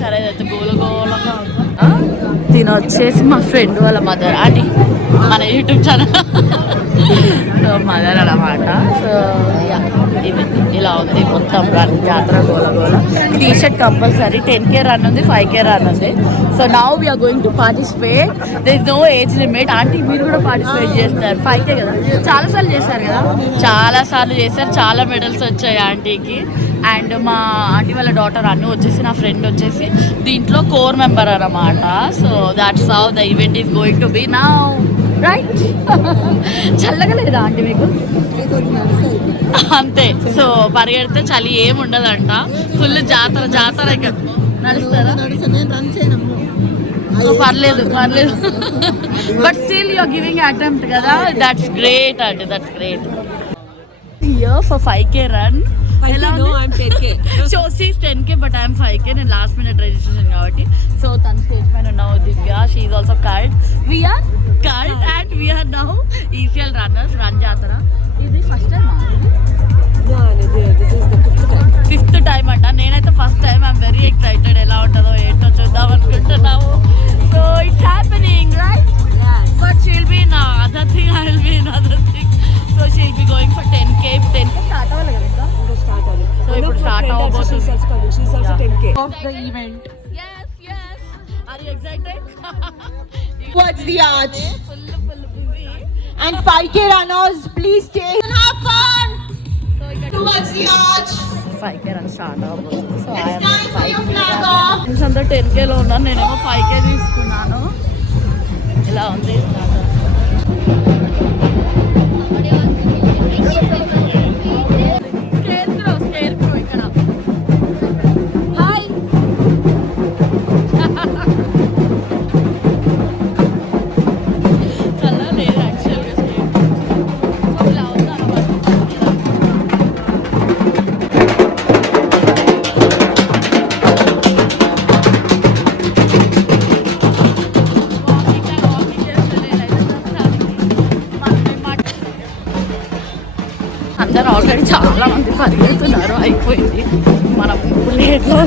సరే అయితే గోలగోలంగా తిన వచ్చేసి మా ఫ్రెండ్ వాళ్ళ మదర్ అని మన యూట్యూబ్ ఛానల్ మదర్ అన్నమాట. సో ఇది ఇలా ఉంది మొత్తం రన్ జాతర గోలగోల. టీషర్ట్ కంపల్సరీ 10K రన్ ఉంది, 5K రన్ ఉంది. So now we're going to participate. There is no age limit. Aunty మీరు కూడా పార్టిసిపేట్ చేస్తారు. 5K కదా, చాలాసార్లు చేస్తారు కదా, చాలాసార్లు చేస్తారు. చాలా మెడల్స్ వచ్చాయి ఆంటీకి. అండ్ మా ఆంటీ వాళ్ళ డాటర్ అన్ను వచ్చేసి నా ఫ్రెండ్ వచ్చేసి దీంట్లో కోర్ మెంబర్ అన్నమాట. So that's how the event is going to be now, right? చల్లగా లేదా ఆంటీ మీకు? అంతే. సో పరిగెడితే చలి ఏమి ఉండదంట, ఫుల్ జాతర జాతర. ఇక్కడ నడుస్తారా? పర్లేదు పర్లేదు, but still you're giving attempt కదా, దట్స్ గ్రేట్ అండి, that's great. Here for 5K run. No, I'm 10K. So she's 10K but I'm 5K. నేను లాస్ట్ మినిట్ రిజిస్ట్రేషన్ కాబట్టి. సో తన స్టేజ్ పైన ఉన్నావు Divya, she is also cult. We're cult and we're now ECL runners. Run జాతర ఇది first time, fifth time అంట. నేనైతే first time. I'm very excited. ఎలా ఉంటుందో ఏంటో చూద్దాం అనుకుంటున్నాము. So it's happening, right? But she'll be in other thing, I will be in other thing. So she'll be going for 10K. ఇప్పుడు 10K start అవ్వాలి కదా ఇంకా. So ఇప్పుడు స్టార్ట్ అవబోతుంది. She's also 10K. Of the event. Yes, yes. Are you excited? Towards the arch. Full busy. And 5K runners, please stay and have fun. So Towards the arch. 5K run start అవబోతుంది. So I am Time for your 5K. flag off. Friends అంతా 10K లో ఉన్నాను, నేనేమో 5K తీసుకున్నాను. ఇలా ఉంది. అందరూ already చాలా మంది పరిగెడుతున్నారు, అయిపోయింది. మనం ఇప్పుడు లేట్లో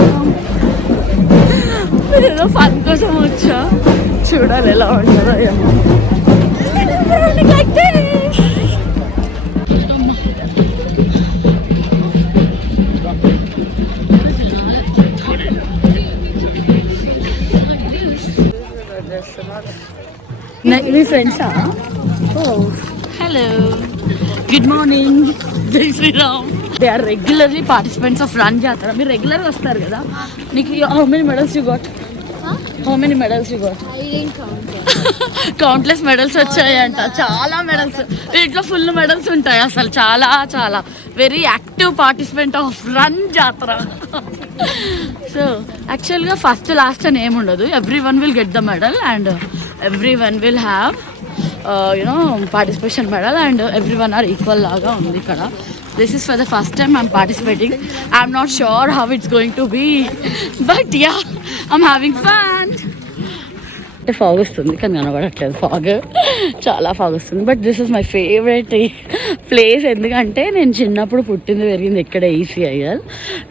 ఏదో ఫన్ కోసం వచ్చా, చూడాలి ఎలా ఉంటుందో ఏమో. మీ ఫ్రెండ్సా? ఓ హలో, గుడ్ మార్నింగ్, జై Shri Ram. They are regularly participants of run Jatara. మీరు రెగ్యులర్గా వస్తారు కదా. నీకు how many medals you got? How many medals you got? Countless medals వచ్చాయంట, చాలా మెడల్స్. వీటిలో ఫుల్ మెడల్స్ ఉంటాయి అసలు, చాలా చాలా. Very active participant of run Jatara. So యాక్చువల్గా ఫస్ట్ లాస్ట్ అని ఏముండదు, every one will get the medal and every one will have participation medal and every one are equal లాగా ఉంది ఇక్కడ. This is for the first time I'm participating. I'm not sure how it's going to be, but yeah I'm having fun. అంటే fog వస్తుంది కానీ కనబడట్లేదు, fog చాలా fog వస్తుంది. But this is my favourite place, ఎందుకంటే నేను చిన్నప్పుడు పుట్టింది పెరిగింది ఇక్కడే, ఈసీఐఎల్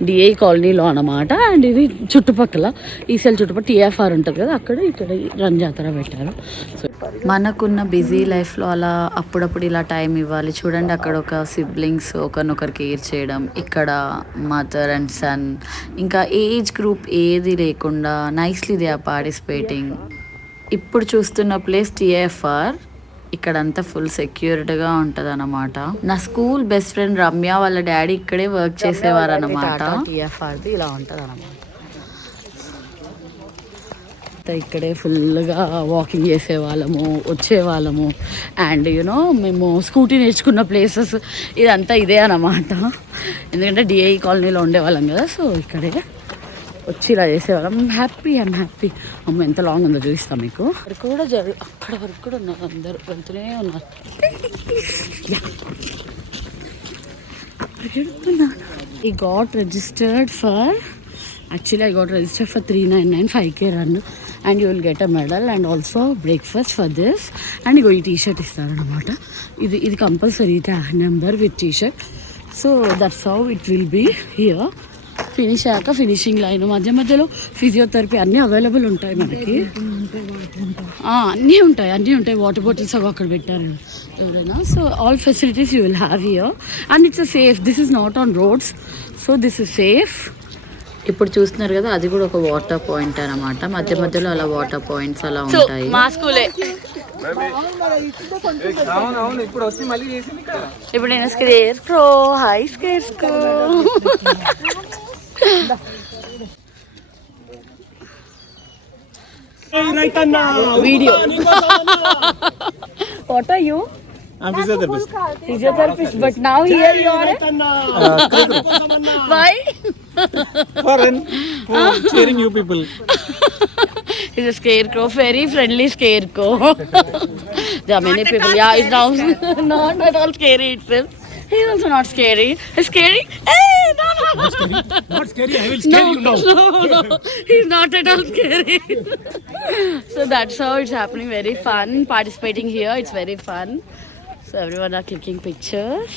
డిఐ కాలనీలో అన్నమాట. అండ్ ఇది చుట్టుపక్కల ఈసీఎల్ చుట్టుపక్కల టీఎఫ్ఆర్ ఉంటుంది కదా, అక్కడ ఇక్కడ రన్ జాతర పెట్టారు. సో మనకున్న బిజీ లైఫ్లో అలా అప్పుడప్పుడు ఇలా టైం ఇవ్వాలి. చూడండి అక్కడ ఒక సిబ్లింగ్స్ ఒకరినొకరు కేర్ చేయడం, ఇక్కడ మదర్ అండ్ సన్, ఇంకా ఏజ్ గ్రూప్ ఏది లేకుండా నైస్లీ దే ఆర్ పార్టిసిపేటింగ్. ఇప్పుడు చూస్తున్న ప్లేస్ టీఎఫ్ఆర్, ఇక్కడంతా ఫుల్ సెక్యూరిటీగా ఉంటుంది అన్నమాట. నా స్కూల్ బెస్ట్ ఫ్రెండ్ రమ్య వాళ్ళ డాడీ ఇక్కడే వర్క్ చేసేవారు అన్నమాట. టీఎఫ్ఆర్ది ఇలా ఉంటుంది అన్నమాట. ఇక్కడే ఫుల్గా వాకింగ్ చేసేవాళ్ళము, వచ్చేవాళ్ళము. అండ్ మేము స్కూటీ నేర్చుకున్న ప్లేసెస్ ఇదంతా ఇదే అన్నమాట. ఎందుకంటే డిఐ కాలనీలో ఉండేవాళ్ళం కదా, సో ఇక్కడే వచ్చి ఇలా చేసేవాళ్ళం. I'm happy. అమ్మ ఎంత లాంగ్ ఉందో చూపిస్తాం మీకు. అక్కడ కూడా అక్కడ వరకు కూడా ఉన్నారు, అందరూ వెళ్తూనే ఉన్నారు. I got registered for 399 5K run and you will get a medal and also breakfast for this. And you go ఈ t-shirt ఇస్తారన్నమాట. ఇది compulsory number with t-shirt. So that's how it will be here. Finish అయ్యాక finishing line మధ్య మధ్యలో physiotherapy అన్నీ available ఉంటాయి మనకి. అన్నీ ఉంటాయి. వాటర్ బాటిల్స్ అవి అక్కడ పెట్టారు ఎవరైనా. So all facilities you will have here and it's a safe. This is not on roads, so this is safe. ఇప్పుడు చూస్తున్నారు కదా, అది కూడా ఒక వాటర్ పాయింట్ అనమాట. మధ్య మధ్యలో అలా వాటర్ పాయింట్స్ అలా ఉంటాయి. మా స్కూలే ఇప్పుడు నేను స్కేర్ ప్రో హై స్కేర్ స్కో video. What are you? I'm physiotherapist. Physiotherapist, but now here you are. Why? For cheering you people. He's a scarecrow, very friendly scarecrow. There are many people. Yeah, it's now not at all scary itself. He's also not scary. He's scary. Hey, no. Not scary. I will scare you now. No. He's not at all scary. So that's how it's happening. Very fun participating here. It's very fun. So everyone are clicking pictures.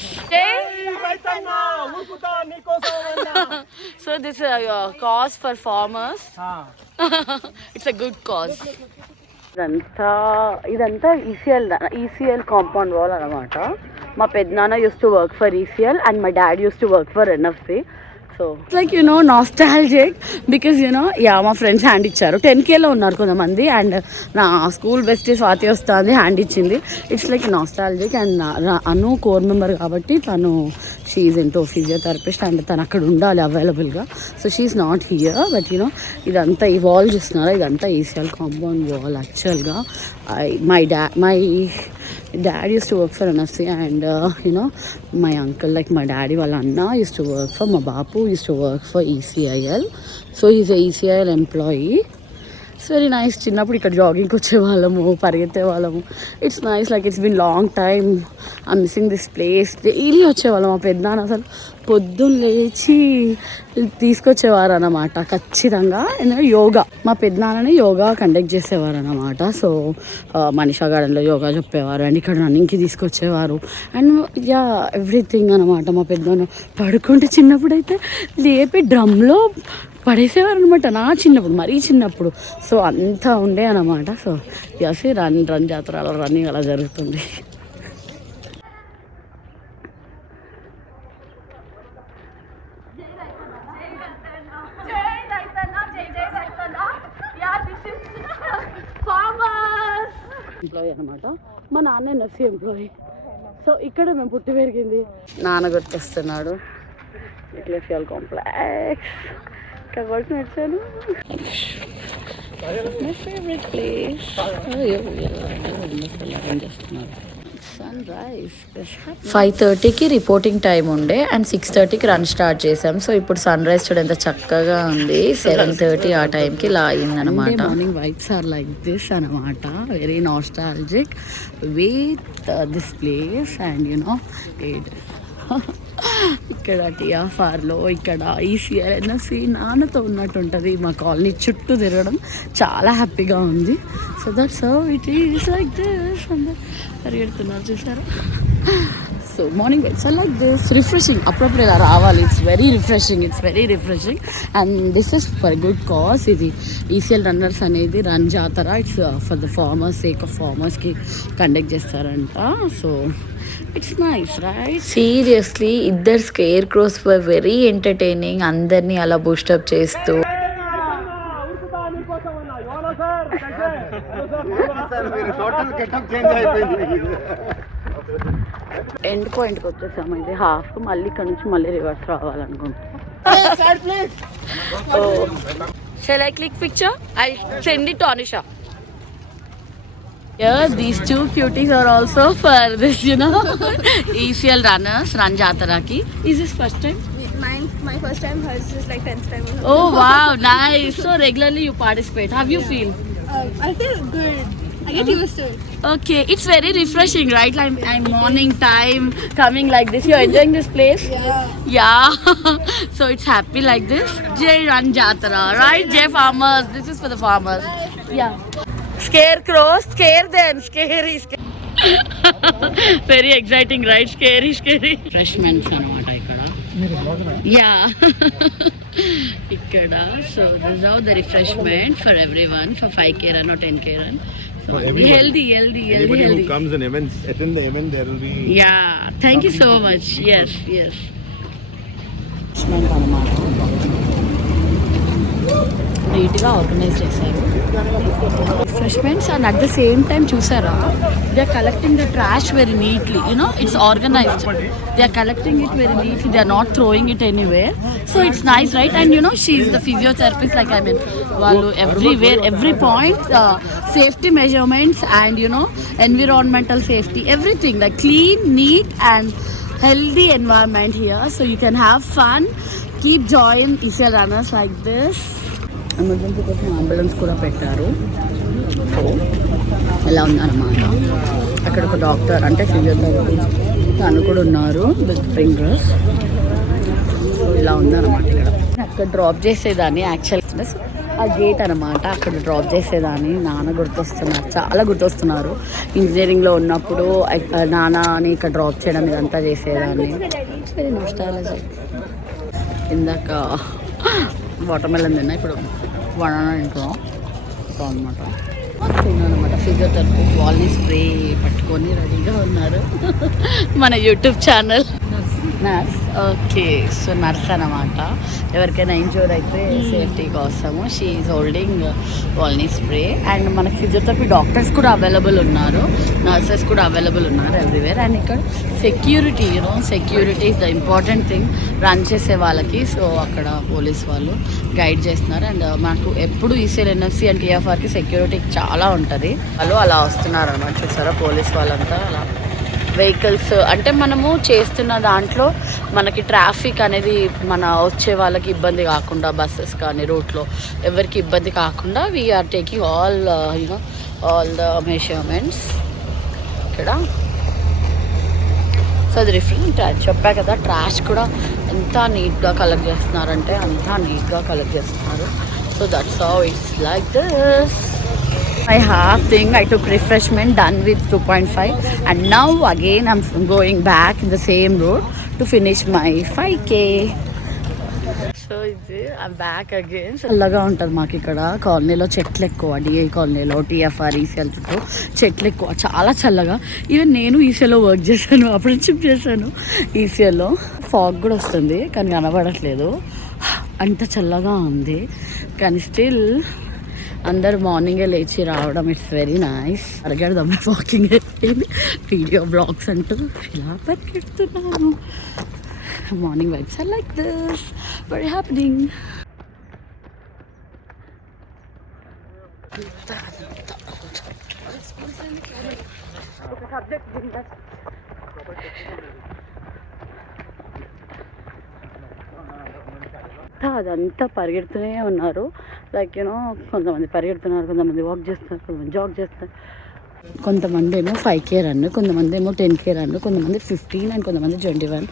So this is a cause for farmers. It's a good cause. ఇదంతా ECL compound wall అనమాట. మా పెద్దనాన్న used to work for ECL and my dad used to work for NFC. So like nostalgic because మా friends hand ఇచ్చారు. 10Kలో ఉన్నారు కొంతమంది and నా స్కూల్ బెస్ట్ స్వాతి వస్తుంది హ్యాండ్ ఇచ్చింది. It's like nostalgic and Anu core member కాబట్టి తను షీఈ్ ఇంటూ ఫిజియోథెరపిస్ట్ అండ్ తను అక్కడ ఉండాలి అవైలబుల్గా. So she's not here but ఇదంతా ఈ వాల్ చూస్తున్నారా, ఇదంతా ఈసీఎల్ కాంపౌండ్ వాల్. యాక్చువల్గా my dad used to work for NFC and my uncle, like my daddy వాళ్ళ అన్న used to work for, my bapu used to work for ECIL, so he's a ECIL employee. It's very nice. చిన్నప్పుడు ఇక్కడ జాగింగ్కి వచ్చేవాళ్ళము, పరిగెత్తే వాళ్ళము. It's nice, like it's been long time I missing this place. Daily వచ్చేవాళ్ళం. మా పెద్దనాన్న అసలు పొద్దున్న లేచి తీసుకొచ్చేవారు అన్నమాట ఖచ్చితంగా. ఎందుకంటే యోగా, మా పెద్దనాన్నని యోగా కండక్ట్ చేసేవారు అన్నమాట. సో మనీషా గార్డెన్లో యోగా చెప్పేవారు అండ్ ఇక్కడ రన్నింగ్కి తీసుకొచ్చేవారు అండ్ ఎవ్రీథింగ్ అనమాట. మా పెద్దనాన్న పడుకుంటే చిన్నప్పుడైతే లేపి డ్రమ్లో పడేసేవారు అనమాట. నా చిన్నప్పుడు, మరీ చిన్నప్పుడు. సో అంతా ఉండే అనమాట. సో యసి రన్ జాతర అలా రన్నింగ్ అలా జరుగుతుంది. ఎంప్లాయీ అనమాట. మా నాన్న ఎన్ఎఫ్సి ఎంప్లాయీ. సో ఇక్కడ మేము పుట్టి పెరిగింది. నాన్న గుర్తొస్తున్నాడు. ఎక్లేసియల్ కాంప్లెక్స్ ఇక్కడ వర్క్ నడిచాను. My favourite place. సన్రైజ్ 5:30కి రిపోర్టింగ్ టైం ఉండే అండ్ 6:30కి రన్ స్టార్ట్ చేసాం. సో ఇప్పుడు సన్ రైజ్ చూడ ఎంత చక్కగా ఉంది. 7:30 ఆ టైంకి ఇలా అయిందనమాట. Morning vibes are like this అనమాట. Very nostalgic with this place and ఇక్కడ టిఆర్లో ఇక్కడ ఈసీఆర్ ఎన్ఎఫ్సి నాన్నతో ఉన్నట్టు ఉంటుంది. మా కాలనీ చుట్టూ తిరగడం చాలా హ్యాపీగా ఉంది. So that's how it is like this. అందరు పరిగెడుతున్నారు చూసారా. So morning it's like this refreshing. అప్పుడప్పుడు ఇలా రావాలి. It's very refreshing and this is for good cause. ఇది ఈసీఎల్ రన్నర్స్ అనేది రన్ జాతర. It's for the farmers, sake of ఫార్మర్స్కి కండక్ట్ చేస్తారంట. So it's nice right. Seriously ఇద్దరు scarecrows were very entertaining. అందరినీ అలా బూస్టప్ చేస్తూ ఎండ్ పాయింట్కి వచ్చేసాము. ఇది హాఫ్. మళ్ళీ ఇక్కడ నుంచి మళ్ళీ reverse రావాలనుకుంటున్నాం. Shall I click picture? I'll send it to Anisha. Yeah, these two cuties are also for this, ECL runners, Run Jatara ki. Is this first time? My first time, hers is like 10th time. Oh wow, nice. So regularly you participate. How you feel? I feel good. I get used to it. Okay, it's very refreshing, right? I'm morning time coming like this. You're enjoying this place? Yeah. So it's happy like this. Jai Run Jatara, right? Jai farmers. This is for the farmers. Yeah. Scarecrows, scare them. Scary. Very exciting, right? Scary. Refreshments anamata ikkada. Yeah ఇక్కడ so reserve the refreshment for every one for 5K run or 10K run. So healthy. Anybody who comes and attend the event, there will be. Yeah, thank you so much. Yes. నీట్గా organise చేశారు refreshments and at the same time చూసారా they are collecting the trash very neatly you know it's organised they are collecting it very neatly they are not throwing it anywhere so it's nice right and you know she is the physiotherapist like I mean వాళ్ళు everywhere every point safety measurements and you know environmental safety everything like clean neat and healthy environment here so you can have fun keep join ECL runners like this emergency కోసం ambulance కూడా పెట్టారు so ఇలా ఉందన్నమాట అక్కడ ఒక doctor అంటే physiotherapy తను కూడా ఉన్నారు విత్ ఫింగర్స్ సో ఇలా ఉందన్నమాట ఇక్కడ అక్కడ డ్రాప్ చేసేదాన్ని యాక్చువల్గా ఆ గేట్ అనమాట అక్కడ డ్రాప్ చేసేదాన్ని నాన్న గుర్తొస్తున్నారు చాలా గుర్తొస్తున్నారు ఇంజనీరింగ్లో ఉన్నప్పుడు నాన్నని ఇక్కడ డ్రాప్ చేయడం ఇదంతా చేసేదాన్ని వెరీ నోస్టాలజీ ఇందాక వాటర్ మెలన్ తిన్నా ఇప్పుడు బనానా తింటున్నాం అనమాట అనమాట ఫిజియోథెరపీ వాల్ని స్ప్రే పట్టుకొని రెడీగా ఉన్నారు మన YouTube channel nurse okay so nurse అనమాట ఎవరికైనా ఇంజూర్ అయితే సేఫ్టీ కోసము she is holding Volini spray and మనకి ఫిజియోథెరపీ డాక్టర్స్ కూడా అవైలబుల్ ఉన్నారు నర్సెస్ కూడా అవైలబుల్ ఉన్నారు ఎవ్రీవేర్ అండ్ ఇక్కడ security security is the important thing run చేసే వాళ్ళకి సో అక్కడ పోలీస్ వాళ్ళు గైడ్ చేస్తున్నారు అండ్ మాకు ఎప్పుడు ఈసీఎల్ ఎన్ఎఫ్సి అండ్ టీఎఫ్ఆర్కి సెక్యూరిటీ చాలా ఉంటుంది వాళ్ళు అలా వస్తున్నారు అనమాట చూసారా పోలీస్ వాళ్ళంతా అలా వెహికల్స్ అంటే మనము చేస్తున్న దాంట్లో మనకి ట్రాఫిక్ అనేది మన వచ్చే వాళ్ళకి ఇబ్బంది కాకుండా బస్సెస్ కానీ రూట్లో ఎవరికి ఇబ్బంది కాకుండా we're taking all all the measurements ఇక్కడ సో అది డిఫరెంట్ చెప్పా కదా ట్రాష్ కూడా ఎంత నీట్గా కలెక్ట్ చేస్తున్నారంటే అంతా నీట్గా కలెక్ట్ చేస్తున్నారు so that's how it's like this I half thing I took refreshment done with 2.5 and now again I'm going back in the same road to finish my 5K. So I'm back again. చల్లగా ఉంటుంది మాకు ఇక్కడ కాలనీలో చెట్లు ఎక్కువ DI కాలనీలో TFR ECL చుట్టూ చెట్లు ఎక్కువ చాలా చల్లగా ఈవెన్ నేను ఈసీఎల్లో వర్క్ చేశాను అప్రెంటిషిప్ చేశాను ఈసీఎల్లో ఫాగ్ కూడా వస్తుంది కానీ కనబడట్లేదు అంత చల్లగా ఉంది కానీ స్టిల్ అందరు మార్నింగే లేచి రావడం ఇట్స్ వెరీ నైస్ పరిగెడదాం వాకింగ్ అయిపోయింది వీడియో బ్లాగ్స్ అంటూ ఇలా పరిగెడుతున్నాను morning vibes are like this very happening అదంతా పరిగెడుతూనే ఉన్నారు లైక్ యూనో కొంతమంది పరిగెడుతున్నారు కొంతమంది వాక్ చేస్తున్నారు కొంతమంది జాగ్ చేస్తారు కొంతమంది ఏమో 5K రన్ కొంతమంది ఏమో 10K రన్ కొంతమంది 15 అండ్ కొంతమంది 21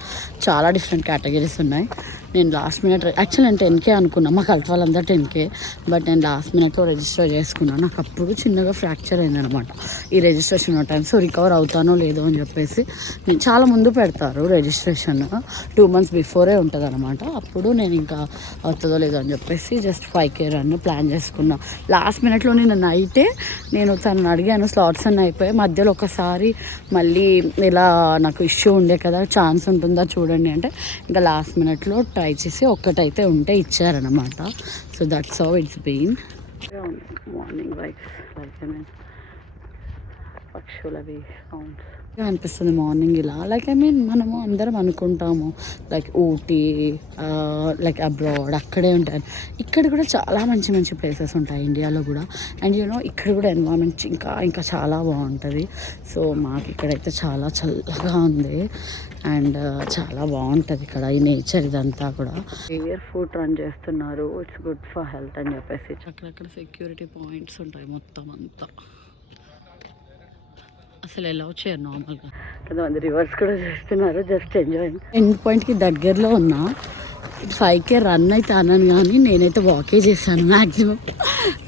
చాలా డిఫరెంట్ కేటగిరీస్ ఉన్నాయి నేను లాస్ట్ మినిట్ యాక్చువల్ నేను 10K అనుకున్నా మా కల్ట్ వాళ్ళందరూ 10K బట్ నేను లాస్ట్ మినిట్లో రిజిస్టర్ చేసుకున్నాను నాకు అప్పుడు చిన్నగా ఫ్రాక్చర్ అయిందనమాట ఈ రిజిస్ట్రేషన్ టైం సో రికవర్ అవుతానో లేదో అని చెప్పేసి నేను చాలా ముందు పెడతారు రిజిస్ట్రేషన్ 2 months బిఫోరే ఉంటుంది అనమాట అప్పుడు నేను ఇంకా అవుతుందో లేదో అని చెప్పేసి జస్ట్ 5K రన్ ప్లాన్ చేసుకున్నా లాస్ట్ మినిట్లో నేను నైటే నేను తనను అడిగాను స్లాట్స్ అన్నీ అయిపోయాయి మధ్యలో ఒకసారి మళ్ళీ ఇలా నాకు ఇష్యూ ఉండే కదా ఛాన్స్ ఉంటుందా చూడండి అంటే ఇంకా లాస్ట్ మినిట్లో ట్రై చేసి ఒక్కటైతే ఉంటే ఇచ్చారనమాట so that's how it's been morning vibes పక్షులవి సౌండ్స్ అనిపిస్తుంది మార్నింగ్ ఇలా లైక్ ఐ మీన్ మనము అందరం అనుకుంటాము లైక్ ఊటీ లైక్ అబ్రాడ్ అక్కడే ఉంటాయి ఇక్కడ కూడా చాలా మంచి మంచి ప్లేసెస్ ఉంటాయి ఇండియాలో కూడా అండ్ యూనో ఇక్కడ కూడా ఎన్వైరన్మెంట్ ఇంకా ఇంకా చాలా బాగుంటుంది సో మాకు ఇక్కడైతే చాలా చల్లగా ఉంది అండ్ చాలా బాగుంటుంది ఇక్కడ ఈ నేచర్ ఇదంతా కూడా ఎయిర్ ఫుడ్ రన్ చేస్తున్నారు ఇట్స్ గుడ్ ఫర్ హెల్త్ అని చెప్పేసి అక్కడక్కడ సెక్యూరిటీ పాయింట్స్ ఉంటాయి మొత్తం అంతా అసలు ఎలా వచ్చారు నార్మల్గా కొంతమంది రివర్స్ కూడా చేస్తున్నారు జస్ట్ ఎంజాయింగ్ ఎండ్ పాయింట్కి దగ్గరలో ఉన్నా 5K రన్ అయితే అన్నాను కానీ నేనైతే వాకే చేశాను. మ్యాక్సిమం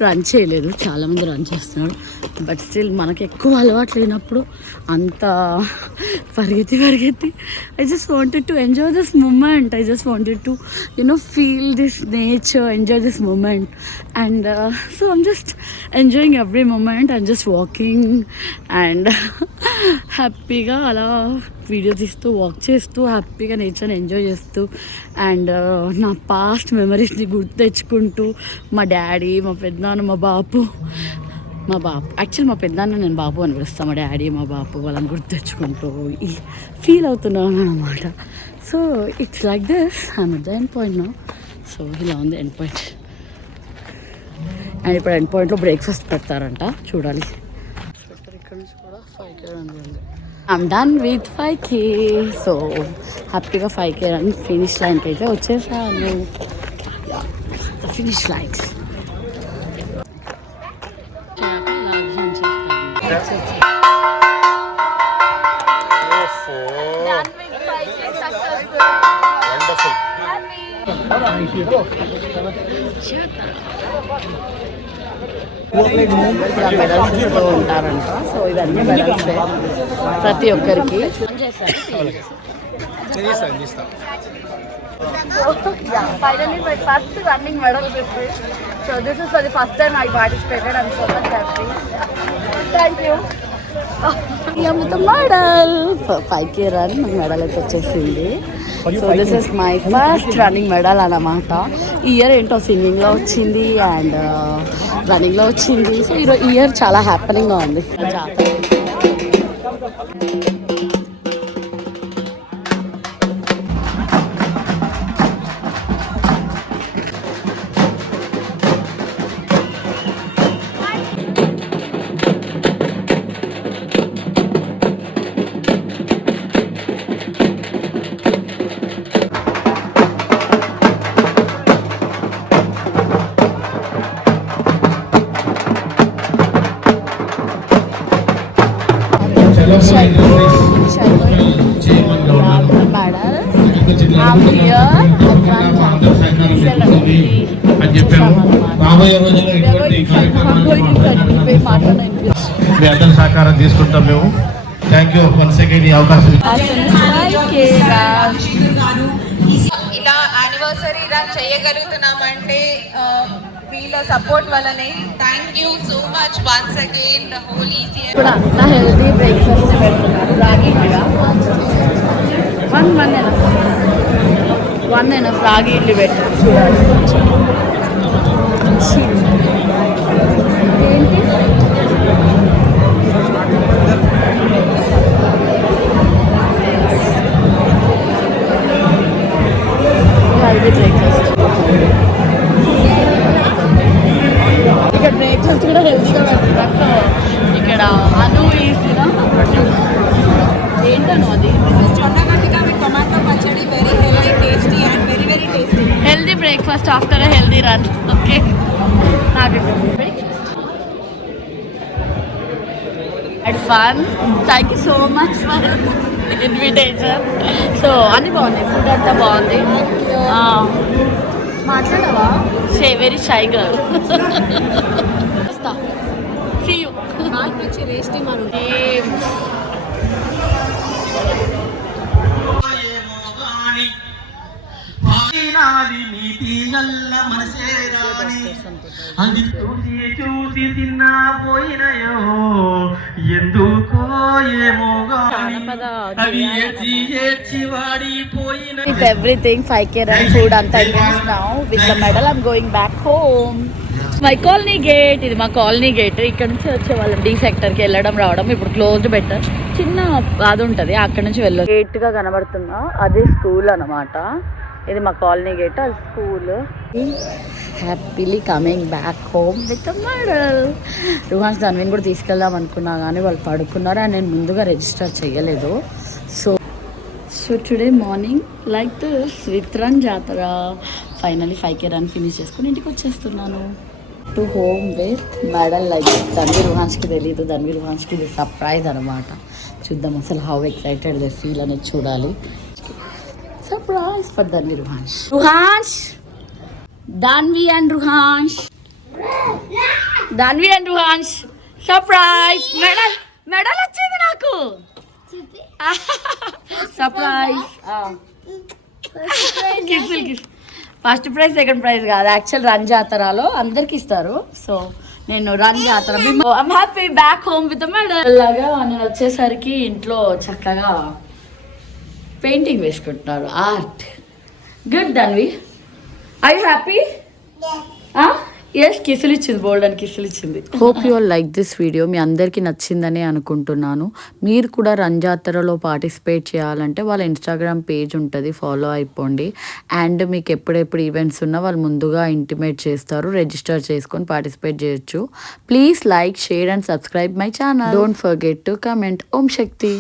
రన్ చేయలేదు. చాలామంది రన్ చేస్తున్నారు. బట్ స్టిల్ మనకు ఎక్కువ అలవాటు లేనప్పుడు అంత పరిగెత్తి I just wanted to enjoy this moment. I just wanted to feel this nature, enjoy this moment. And so I'm just enjoying every moment and just walking and హ్యాపీగా అలా video తీస్తూ walk చేస్తూ హ్యాపీగా నేచర్ని ఎంజాయ్ చేస్తూ and నా past మెమరీస్ని గుర్తు తెచ్చుకుంటూ మా డాడీ, మా పెద్దనాన్న, మా బాపు యాక్చువల్లీ మా పెద్దనాన్న నేను బాపు అని పిలుస్తాను. మా డాడీ, మా బాపు వాళ్ళని గుర్తు తెచ్చుకుంటూ ఫీల్ అవుతున్నాను అనమాట. So it's like this. I'm at the end point now. So ఇలా ఉంది ఎండ్ పాయింట్. అండ్ ఇప్పుడు ఎండ్ పాయింట్లో బ్రేక్ఫాస్ట్ పెడతారంట, చూడాలి. ఇక్కడ నుంచి కూడా 5K రన్ ఉంది. I'm done with 5K. So హ్యాపీగా 5K రన్ ఫినిష్ లైన్కి అయితే వచ్చేసాను. Finish line. మెడల్స్ ఇస్తూ ఉంటారంట. సో ఇవన్నీ మెడల్స్ ప్రతి ఒక్కరికి. Finally my first running medal with me. So this is for the first time I participated. I'm so much happy. Thank you. I'm with a medal. 5K run medal అయితే వచ్చేసింది. So this is my first running medal అన్నమాట. ఈ year ఏంటో సింగింగ్లో వచ్చింది and రన్నింగ్లో వచ్చింది. So ఈ year చాలా హ్యాపీనింగ్గా ఉంది. జాతర మీ అందరి సహకారం తీసుకుంటాం మేము. థ్యాంక్ యూ వన్స్ అగైన్ ఈ అవకాశం. ఇలా యానివర్సరీ రన్ చేయగలుగుతున్నామంటే వీళ్ళ సపోర్ట్ వల్లనే. Thank you so much once again the whole ECM. ఇప్పుడు అంతా హెల్తీ బ్రేక్ఫాస్ట్ పెడుతున్నారు. రాగి కూడా వన్ ఎనఫ్ రాగి ఇడ్లీ పెట్టారు. చూడాలి ఏంటి హెల్తీ బ్రేక్ఫాస్ట్. ఇక్కడ బ్రేక్ఫాస్ట్ కూడా హెల్తీగా పెడుతున్నారు. ఇక్కడ అను ఈజీగా ఏంటను అది టొమాటో పచ్చడి very healthy, tasty and very very tasty. Healthy breakfast after a healthy run. Okay and fun. Thank you so much for invitation. So అన్నీ బాగున్నాయి, ఫుడ్ అంతా బాగుంది. మాట్లాడవా? Very shy girl. See you. వచ్చి రేస్టీ మనం చూసి తిన్నా పోయినయో ఎందుకో ఏమో with everything 5K run food and things. Now with the medal I'm going back home. My colony gate. ఇది మా కాలనీ గేట్. ఇక్కడ నుంచి వచ్చే వాళ్ళం డి సెక్టర్కి వెళ్ళడం రావడం. ఇప్పుడు క్లోజ్డ్ బెటర్. చిన్న అది ఉంటుంది, అక్కడ నుంచి వెళ్ళదు. గేట్గా కనబడుతుందా అదే స్కూల్ అనమాట. ఇది మా కాలనీ గేట్, అది school. Happily coming back home with a medal. Ruhans ధన్విన్ కూడా తీసుకెళ్దాం అనుకున్నా కానీ వాళ్ళు పడుకున్నారు అండ్ నేను ముందుగా రిజిస్టర్ చేయలేదు. So today morning like this with run జాతర ఫైనలీ 5K రన్ ఫినిష్ చేసుకుని ఇంటికి వచ్చేస్తున్నాను. To home with medal. Like Dhanvi రుహాన్స్కి తెలీదు, ధన్వి రుహాన్స్కి ఇది సర్ప్రైజ్ అనమాట. చూద్దాం అసలు హౌ ఎక్సైటెడ్ దే ఫీల్ అనేది చూడాలి. surprise for Danvi Ruhansh. Ruhansh! Danvi and Ruhansh. Danvi and Ruhansh. Surprise! Medal వచ్చింది నాకు. Surprise. Kiss. First prize second prize కాదు, యాక్చువల్ రన్ జాతరలో అందరికి ఇస్తారు. సో నేను రన్ జాతర I'm happy back home with medal లాగా. నేను వచ్చేసరికి ఇంట్లో చక్కగా పెయింటింగ్ వేసుకుంటున్నారు, art. Good Dhanvi, I you happy? Yes, కిసులు ఇచ్చింది, బోల్డ్ అని కిసులు ఇచ్చింది. Hope you all like this video. మీ అందరికీ నచ్చిందని అనుకుంటున్నాను. మీరు కూడా రన్ జాతరలో పార్టిసిపేట్ చేయాలంటే వాళ్ళ ఇన్స్టాగ్రామ్ పేజ్ ఉంటుంది, ఫాలో అయిపోండి. అండ్ మీకు ఎప్పుడెప్పుడు ఈవెంట్స్ ఉన్నా వాళ్ళు ముందుగా ఇంటిమేట్ చేస్తారు, రిజిస్టర్ చేసుకొని పార్టిసిపేట్ చేయొచ్చు. Please like, share and subscribe my channel. Don't forget to comment. Om Shakti.